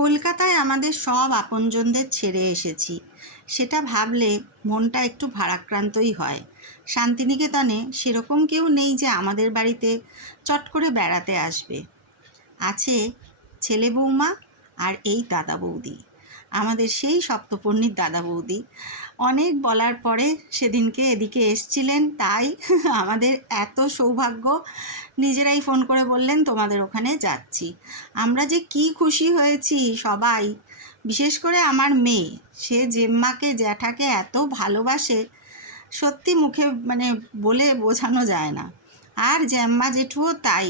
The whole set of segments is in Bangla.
কলকাতায় আমাদের সব আপনজনদের ছেড়ে এসেছি, সেটা ভাবলে মনটা একটু ভারাক্রান্তই হয়। শান্তিনিকেতনে সেরকম কেউ নেই যে আমাদের বাড়িতে চট করে বেড়াতে আসবে। আছে ছেলে বৌমা আর এই দাদা বৌদি, আমাদের সেই সপ্তপর্ণীর দাদা বৌদি। অনেক বলার পরে সেদিনকে এদিকে এসছিলেন, তাই আমাদের এত সৌভাগ্য, নিজেরাই ফোন করে বললেন তোমাদের ওখানে যাচ্ছি। আমরা যে কি খুশি হয়েছি সবাই, বিশেষ করে আমার মেয়ে, সে জেম্মাকে জ্যাঠাকে এত ভালোবাসে, সত্যি মুখে বলে বোঝানো যায় না। আর জেম্মা জেঠুও তাই।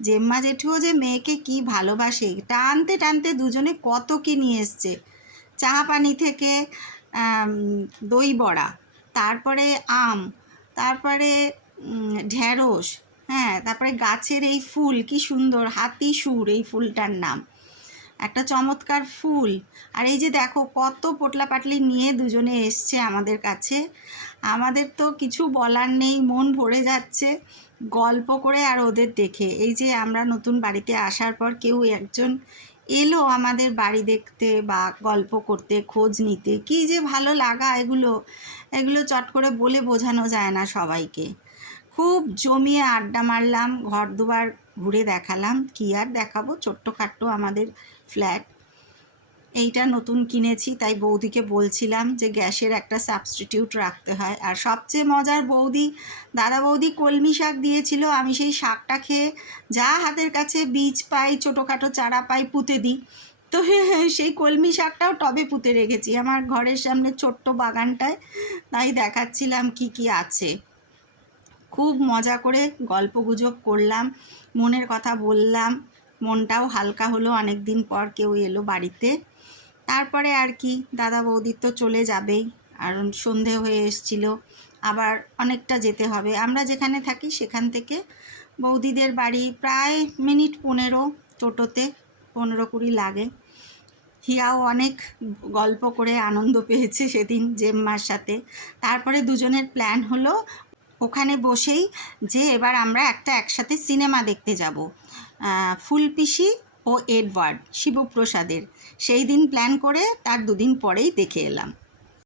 জেম্মা জেঠুও যে মেয়েকে কি ভালোবাসে, টানতে টানতে দুজনে কত কি নিয়ে এসছে। চা পানি থেকে দই বড়া, তারপরে আম, তারপরে ঢ্যাঁড়স, হ্যাঁ, তারপরে গাছের এই ফুল, কি সুন্দর হাতি সুর, এই ফুলটার নাম, একটা চমৎকার ফুল। আর এই যে দেখো কত পোটলা পাটলি নিয়ে দুজনে এসছে আমাদের কাছে। আমাদের তো কিছু বলার নেই, মন ভরে যাচ্ছে গল্প করে আর ওদের দেখে। এই যে আমরা নতুন বাড়িতে আসার পর কেউ একজন এলো আমাদের বাড়ি দেখতে বা গল্প করতে, খোঁজ নিতে, কি যে ভালো লাগা এগুলো চট করে বলে বোঝানো যায় না সবাইকে। খুব জমিয়ে আড্ডা মারলাম, ঘর দুয়ার ঘুরে দেখালাম, কি আর দেখাবো, ছোট্টখাট্টো আমাদের ফ্ল্যাট। এইটা নতুন কিনেছি, তাই বৌদিকে বলছিলাম যে গ্যাসের একটা সাবস্টিটিউট রাখতে হয়। আর সবচেয়ে মজার, দাদা বৌদি কলমি শাক দিয়েছিল, আমি সেই শাকটা খেয়ে যা হাতের কাছে বীজ পাই, ছোটোখাটো চারা পাই, পুঁতে দিই। তো সেই কলমি শাকটাও টবে পুঁতে রেখেছি আমার ঘরের সামনে ছোট্ট বাগানটায়, তাই দেখাচ্ছিলাম কি কি আছে। খুব মজা করে গল্পগুজব করলাম, মনের কথা বললাম, মনটাও হালকা হলো, অনেক দিন পর কেউ এলো বাড়িতে। তারপরে আর কি, দাদা বৌদির তো চলে যাবেই, আর সন্ধে হয়ে এসছিল, আবার অনেকটা যেতে হবে। আমরা যেখানে থাকি সেখান থেকে বৌদিদের বাড়ি প্রায় মিনিট 15 টোটোতে, 15-20 লাগে। হিয়াও অনেক গল্প করে আনন্দ পেয়েছে সেদিন জেম্মার সাথে। তারপরে দুজনের প্ল্যান হলো ওখানে বসেই যে এবার আমরা একসাথে সিনেমা দেখতে যাব, ফুলপিসি ও এডওয়ার্ড শিবপ্রসাদের। সেই দিন প্ল্যান করে তার 2 দিন পরেই দেখে এলাম।